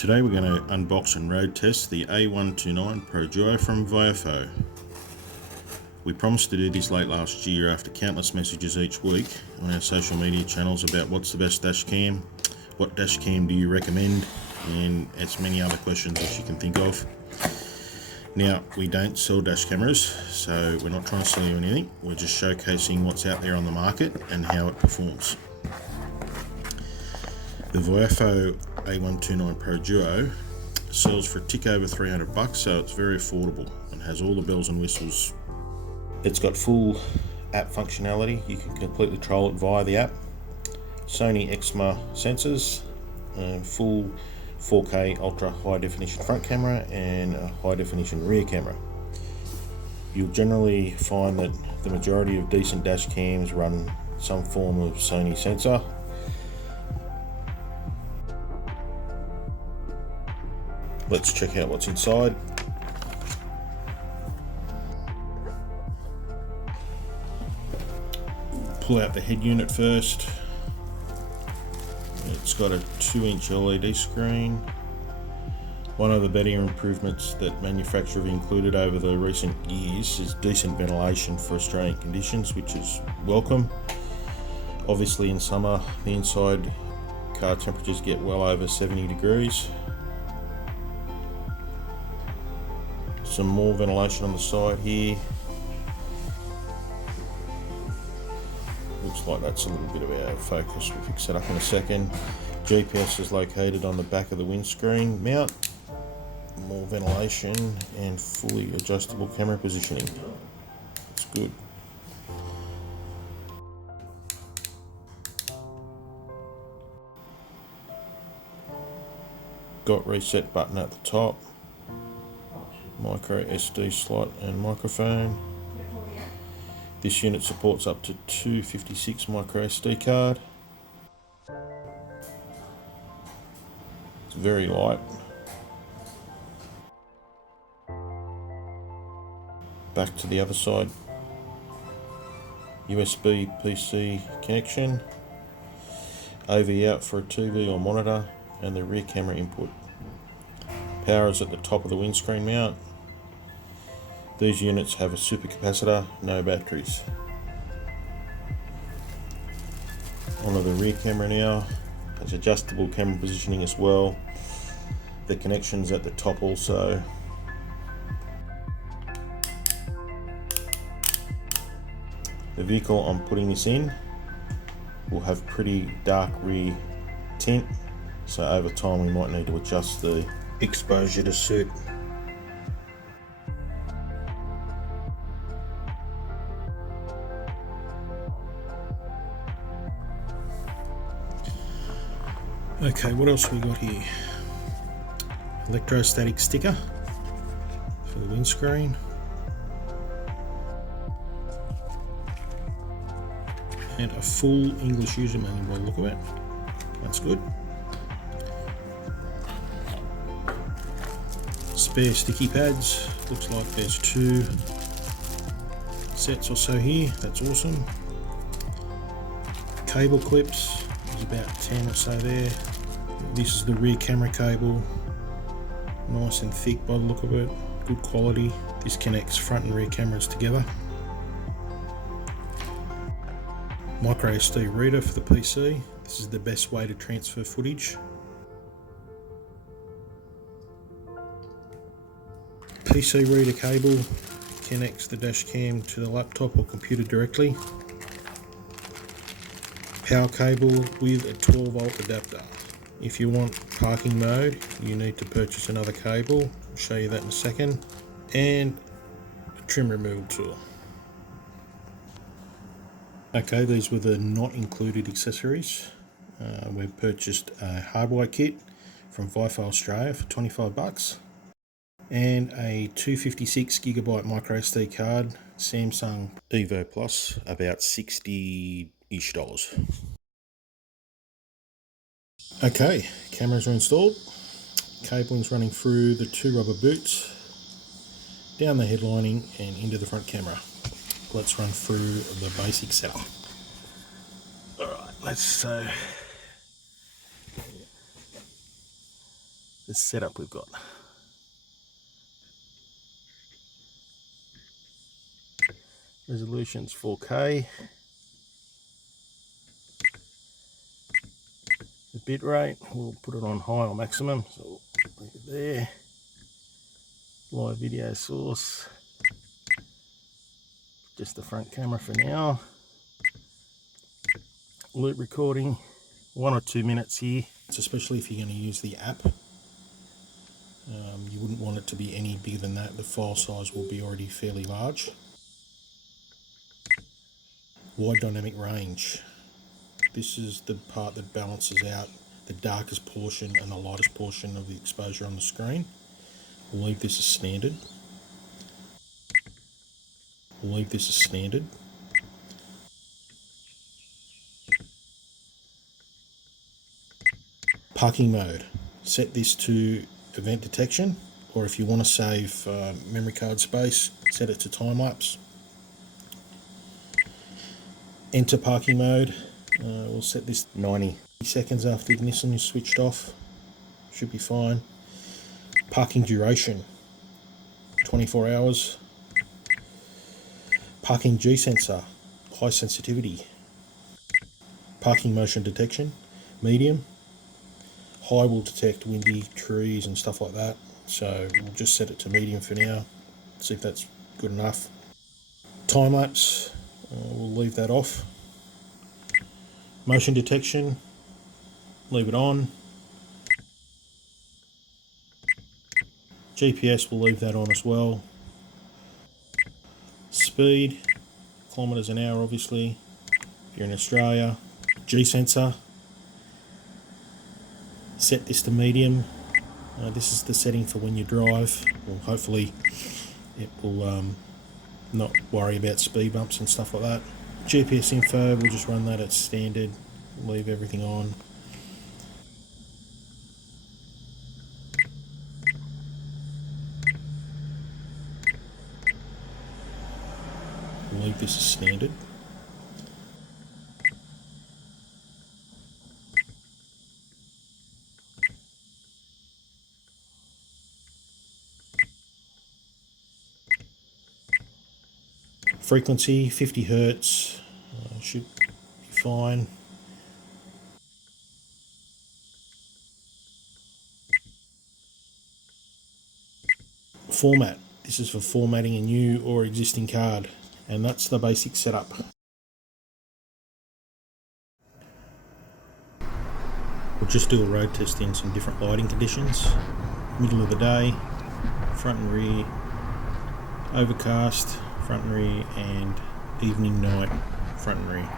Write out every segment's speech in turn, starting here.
Today we're going to unbox and road test the a129 Pro Duo from Viofo. We promised to do this late last year after countless messages each week on our social media channels about what's the best dash cam, what dash cam do you recommend, and as many other questions as you can think of. Now, we don't sell dash cameras, so we're not trying to sell you anything, we're just showcasing what's out there on the market and how it performs. The Viofo a129 Pro Duo sells for a tick over $300, so it's very affordable and has all the bells and whistles. It's got full app functionality, you can completely control it via the app. Sony Exma sensors, full 4K ultra high definition front camera and a high definition rear camera. You'll generally find that the majority of decent dash cams run some form of Sony sensor. Let's check out what's inside. Pull out the head unit first. It's got a 2-inch LED screen. One of the better improvements that manufacturer have included over the recent years is decent ventilation for Australian conditions, which is welcome. Obviously in summer the inside car temperatures get well over 70 degrees. Some more ventilation on the side here. Looks like that's a little bit of out of focus. We'll fix that up in a second. GPS is located on the back of the windscreen mount. More ventilation and fully adjustable camera positioning. It's good. Got reset button at the top. Micro SD slot and microphone. This unit supports up to 256 micro SD card. It's very light. Back to the other side. USB PC connection. AV out for a TV or monitor and the rear camera input. Power is at the top of the windscreen mount. These units have a supercapacitor, no batteries. Onto the rear camera now. There's adjustable camera positioning as well. The connection's at the top also. The vehicle I'm putting this in will have pretty dark rear tint, so over time we might need to adjust the exposure to suit. Okay, what else we got here? Electrostatic sticker for the windscreen. And a full English user manual by the look of it. That's good. Spare sticky pads. Looks like there's 2 sets or so here. That's awesome. Cable clips. There's about 10 or so there. This is the rear camera cable. Nice and thick by the look of it. Good quality. This connects front and rear cameras together. Micro SD reader for the PC. This is the best way to transfer footage. PC reader cable connects the dash cam to the laptop or computer directly. Power cable with a 12-volt adapter. If you want parking mode, you need to purchase another cable. I'll show you that in a second. And a trim removal tool. Okay, these were the not included accessories. We've purchased a hardware kit from Viofo Australia for $25 and a 256GB micro SD card, Samsung Evo Plus, about $60-ish. Okay, cameras are installed. Cabling's running through the 2 rubber boots, down the headlining and into the front camera. Let's run through the basic setup. Alright, let's the setup we've got. Resolution's 4K. The bit rate, we'll put it on high or maximum, so we'll leave it there. Live video source, just the front camera for now. Loop recording, 1 or 2 minutes here. Especially if you're going to use the app. You wouldn't want it to be any bigger than that. The file size will be already fairly large. Wide dynamic range. This is the part that balances out the darkest portion and the lightest portion of the exposure on the screen. We'll leave this as standard. We'll leave this as standard. Parking mode. Set this to event detection, or if you want to save memory card space, set it to time lapse. Enter parking mode. We'll set this 90 seconds after ignition is switched off. Should be fine. Parking duration, 24 hours. Parking G sensor, high sensitivity. Parking motion detection, medium. High will detect windy trees and stuff like that, so we'll just set it to medium for now, see if that's good enough. Time lapse, we'll leave that off. Motion detection, leave it on. GPS, we'll leave that on as well. Speed, kilometres an hour obviously, if you're in Australia. G sensor, set this to medium. This is the setting for when you drive. Well, hopefully it will not worry about speed bumps and stuff like that. GPS info, we'll just run that at standard, leave everything on. We'll leave this as standard. Frequency 50 Hertz, should be fine. Format, this is for formatting a new or existing card, and that's the basic setup. We'll just do a road test in some different lighting conditions. Middle of the day, front and rear, overcast, front and rear, and evening night, front and rear.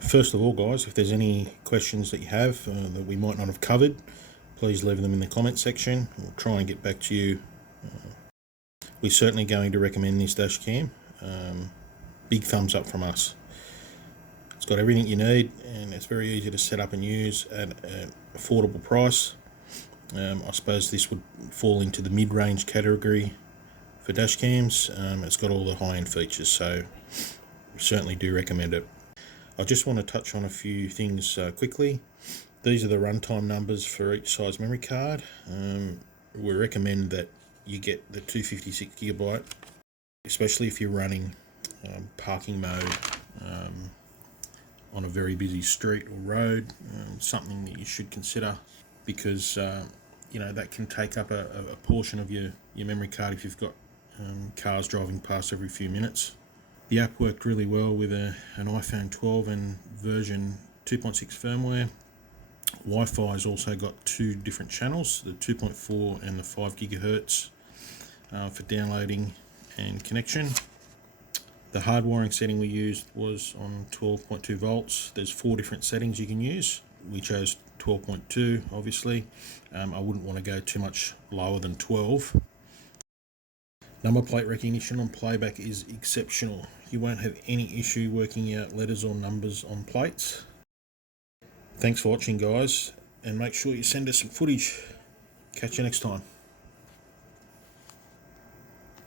First of all, guys, if there's any questions that you have that we might not have covered, please leave them in the comment section. We'll try and get back to you. We're certainly going to recommend this dash cam. Big thumbs up from us. It's got everything you need, and it's very easy to set up and use at an affordable price. I suppose this would fall into the mid-range category for dash cams. It's got all the high-end features, so we certainly do recommend it. I just want to touch on a few things quickly. These are the runtime numbers for each size memory card. We recommend that you get the 256GB, especially if you're running parking mode on a very busy street or road. Something that you should consider, because you know, that can take up a portion of your memory card if you've got cars driving past every few minutes. The app worked really well with an iPhone 12 and version 2.6 firmware. Wi-Fi has also got two different channels, the 2.4 and the 5 gigahertz for downloading and connection. The hard wiring setting we used was on 12.2 volts. There's 4 different settings you can use. We chose 12.2, obviously. I wouldn't want to go too much lower than 12. Number plate recognition on playback is exceptional. You won't have any issue working out letters or numbers on plates. Thanks for watching, guys, and make sure you send us some footage. Catch you next time.